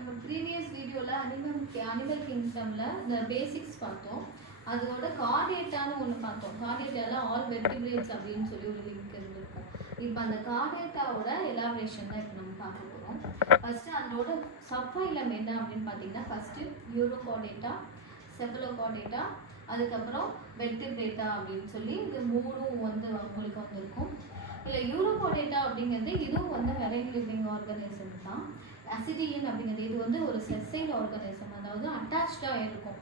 நம்ம ப்ரீவியஸ் வீடியோவில் அனிமல் கிங்டமில் இந்த பேசிக்ஸ் பார்த்தோம். அதோட கார்டேட்டான்னு ஒன்று பார்த்தோம். கார்டேட்டாவில் ஆல் வெர்டிபிரேட்ஸ் அப்படின்னு சொல்லி ஒரு லிங்க் இருந்திருக்கும். இப்போ அந்த கார்டேட்டாவோட எலாபரேஷன் தான் இப்போ நம்ம பார்க்க போகிறோம். ஃபஸ்ட்டு அதோட சப்ஃபைலம் என்ன அப்படின்னு பார்த்தீங்கன்னா, ஃபஸ்ட்டு யூரோகார்டேட்டா, செஃபலோகார்டேட்டா, அதுக்கப்புறம் வெர்டிபிரேட்டா அப்படின்னு சொல்லி இது மூணும் வந்து உங்களுக்கு வந்திருக்கும். இல்லை யூரோகார்டேட்டா அப்படிங்கிறது இதுவும் வந்து மெரைன் லிவிங் ஆர்கானிசம் தான். அசிடியன் அப்படிங்கிறது இது வந்து ஒரு செசைல் ஆர்கானிசம், அதாவது அட்டாச்சாக இருக்கும்.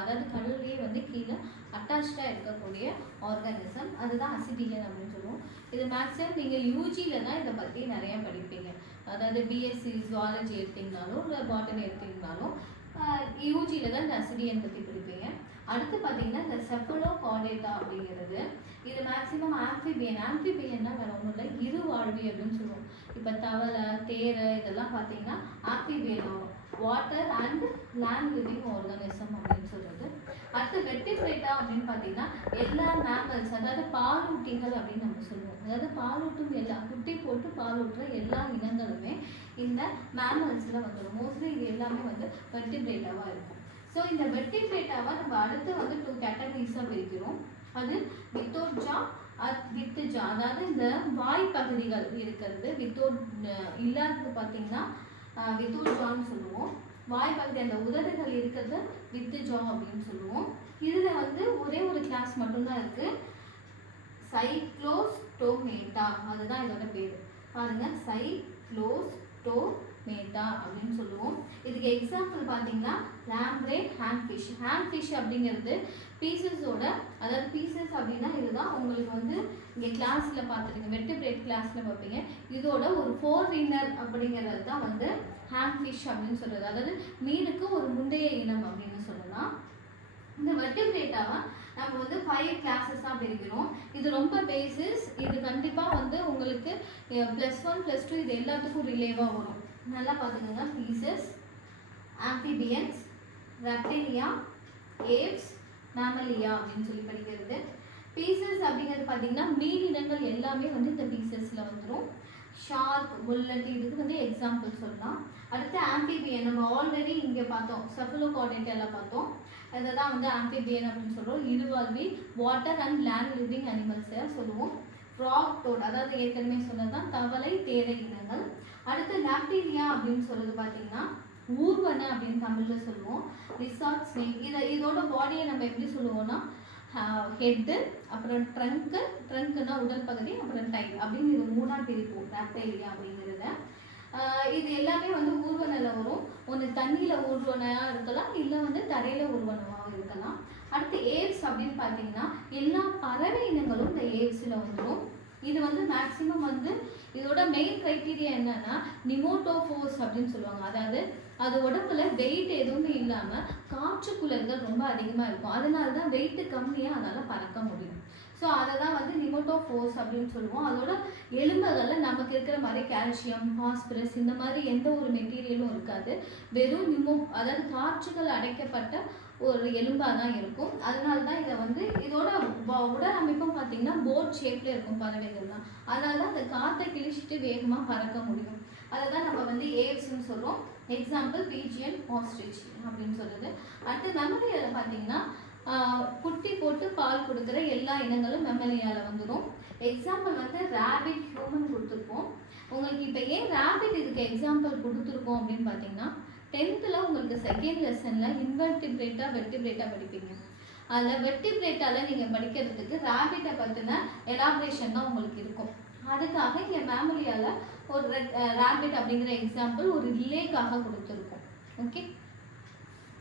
அதாவது கடல்லையே வந்து கீழே அட்டாச்சாக இருக்கக்கூடிய ஆர்கானிசம், அதுதான் அசிடியன் அப்படின்னு சொல்லுவோம். இது மேக்ஸிமம் நீங்கள் யூஜியில் தான் இதை பற்றி நிறையா படிப்பீங்க. அதாவது பிஎஸ்சி ஜுவாலஜி எடுத்தீங்கனாலும் இல்லை பாட்டனி எடுத்தீங்கனாலும் யூஜியில் தான் இந்த அசிடியன் பற்றி படிப்பீங்க. அடுத்து பார்த்தீங்கன்னா இந்த செஃபலோகார்டேட்டா அப்படிங்கிறது இது மேக்ஸிமம் ஆம்பிபியன்னா வேறு ஒன்றும் இல்லை, இருவாழ்வி அப்படின்னு சொல்லுவோம். இப்போ தவளை, தேரை இதெல்லாம் பார்த்தீங்கன்னா ஆம்பிபியன் ஆகும். Water and land living organism அப்படின்னு சொல்கிறது. அடுத்து வெர்டிபிரேட்டா அப்படின்னு பார்த்தீங்கன்னா எல்லா மேமல்ஸ், அதாவது பாலூட்டிகள் அப்படின்னு நம்ம சொல்லுவோம். அதாவது பாலூட்டும் எல்லா குட்டி போட்டு பாலூட்டுற எல்லா இனங்களுமே இந்த மேமல்ஸில் வந்துடும். மோஸ்ட்லி இது எல்லாமே வந்து வெர்டிபிரேட்டாவாக இருக்கும். ஸோ இந்த வெர்டிபிரேட்டாவை நம்ம அடுத்து வந்து 2 கேட்டகரிஸாக பிரிக்கிறோம். அது வித்தவுட் ஜா, வித் ஜா, அதாவது இந்த வாய் பகுதிகள் இருக்கிறது. வித்தவுட் இல்லாதது பார்த்தீங்கன்னா வித்தவுட் ஜான்னு சொல்லுவோம். வாய் பகுதி அந்த உதடுகள் இருக்கிறது வித் ஜா அப்படின்னு சொல்லுவோம். இதில் வந்து ஒரே ஒரு கிளாஸ் மட்டும்தான் இருக்குது, சைக்ளோஸ்டோமேட்டா, அதுதான் இதோட பேர். பாருங்க, சைக்ளோஸ்டோமேட்டா அப்படின்னு சொல்லுவோம். இதுக்கு எக்ஸாம்பிள் பார்த்தீங்கன்னா லாம்ப்ரே ஹேண்ட்ஃபிஷ். ஹேண்ட்ஃபிஷ் அப்படிங்கிறது பீசஸோட, அதாவது பீசஸ் அப்படின்னா இதுதான் உங்களுக்கு வந்து இங்கே கிளாஸில் பார்த்துருங்க, வெர்டிபிரேட் கிளாஸில் பார்ப்பீங்க. இதோட ஒரு 4 வீனர் அப்படிங்கிறது தான் வந்து ஹேண்ட்ஃபிஷ் அப்படின்னு சொல்கிறது. அதாவது மீனுக்கு ஒரு முந்தைய இனம் அப்படின்னு சொல்லலாம். இந்த வெர்டிபிரேட்டாவை நம்ம வந்து 5 கிளாஸஸாக பிரிக்கிறோம். இது ரொம்ப பேசிஸ். இது கண்டிப்பாக வந்து உங்களுக்கு +1 +2 இது எல்லாத்துக்கும் ரிலேவாக வரும். நல்லா பார்த்துக்கோங்க. பீசஸ், ஆம்பிபியன்ஸ், ரெப்டிலியா, ஏவ்ஸ், மேமலியா அப்படின்னு சொல்லி படிக்கிறது. பீசஸ் அப்படிங்கிறது பார்த்தீங்கன்னா மீன் இனங்கள் எல்லாமே வந்து இந்த பீசஸில் வந்துடும். ஷார்க், முல்லட் இதுக்கு வந்து எக்ஸாம்பிள் சொல்லலாம். அடுத்து ஆம்பிபியன், நம்ம ஆல்ரெடி இங்கே பார்த்தோம், செஃபலோகார்டேட்டால பார்த்தோம். அதை தான் வந்து ஆம்பிபியன் அப்படின்னு சொல்கிறோம். இருவாழ்வி, வாட்டர் அண்ட் லேண்ட் லிவிங் அனிமல்ஸை சொல்லுவோம். ஃப்ராக், டோட், அதாவது ஏற்கனவே சொன்னதான் தவளை, தேரை இனங்கள். அடுத்து லாக்டீரியா அப்படின்னு சொல்கிறது பார்த்தீங்கன்னா ஊர்வன அப்படின்னு தமிழில் சொல்லுவோம். Lizard, snake. இதோட பாடியை நம்ம எப்படி சொல்லுவோம்னா ஹெட்டு, அப்புறம் ட்ரங்க்குனா உடல் பகுதி, அப்புறம் டைல் அப்படின்னு இது 3ஆக பிரிப்போம் லாக்டீரியா அப்படிங்கிறத. இது எல்லாமே வந்து ஊர்வனையில் வரும். ஒன்று தண்ணியில் ஊர்வனையாக இருக்கலாம், இல்லை வந்து தரையில் ஊர்வனமாக இருக்கலாம். அடுத்து ஏவ்ஸ் அப்படின்னு பார்த்தீங்கன்னா எல்லா பறவை இனங்களும் இந்த ஏவ்ஸில் வந்துடும். இது வந்து மேக்ஸிமம் வந்து இதோட மெயின் க்ரைட்டீரியா என்னன்னா நிமோட்டோஃபோர்ஸ் அப்படின்னு சொல்லுவாங்க. அதாவது அது உடம்புல வெயிட் எதுவுமே இல்லாமல் காற்றுக்குள்ளர்கள் ரொம்ப அதிகமாக இருக்கும். அதனால தான் வெயிட்டு கம்மியாக அதனால் பறக்க முடியும். ஸோ அதை தான் வந்து நிமோட்டோஃபோர்ஸ் அப்படின்னு சொல்லுவோம். அதோட எலும்புகளில் நமக்கு இருக்கிற மாதிரி கால்சியம், பாஸ்பரஸ் இந்த மாதிரி எந்த ஒரு மெட்டீரியலும் இருக்காது. வெறும் அதாவது காற்றுகள் அடைக்கப்பட்ட ஒரு எலும்பாக தான் இருக்கும். அதனால தான் இதை வந்து இதோட உடல் அமைப்பும் பார்த்தீங்கன்னா போட் ஷேப்பில் இருக்கும் பறவைகள்லாம். அதனால தான் அந்த காற்றை கிழிச்சிட்டு வேகமாக பறக்க முடியும். அதை தான் நம்ம வந்து ஏவ்ஸ்ன்னு சொல்கிறோம். எக்ஸாம்பிள் பீஜியன், ஆஸ்ட்ரிச் அப்படின்னு சொல்கிறது. அடுத்து மெமலியாவில் பார்த்தீங்கன்னா குட்டி போட்டு பால் கொடுக்குற எல்லா இனங்களும் மெமலியாவில் வந்துடும். எக்ஸாம்பிள் வந்து ரேபிட், ஹியூமன் கொடுத்துருப்போம். உங்களுக்கு இப்போ ஏன் ரேபிட் இதுக்கு எக்ஸாம்பிள் கொடுத்துருக்கோம் அப்படின்னு பார்த்தீங்கன்னா 10th உங்களுக்கு செகண்ட் லெசனில் இன்வெர்டிபிரேட்டா, வெர்டிபிரேட்டா படிப்பீங்க. அதில் வெர்டிபிரேட்டாவில் நீங்கள் படிக்கிறதுக்கு ரேபிட்டை பற்றின எலாபரேஷன் தான் உங்களுக்கு இருக்கும். அதுக்காக இங்கே மேமலியாவில் ஒரு ரேபிட் அப்படிங்கிற எக்ஸாம்பிள் ஒரு ரிலேக்காக கொடுத்துருக்கோம். ஓகே.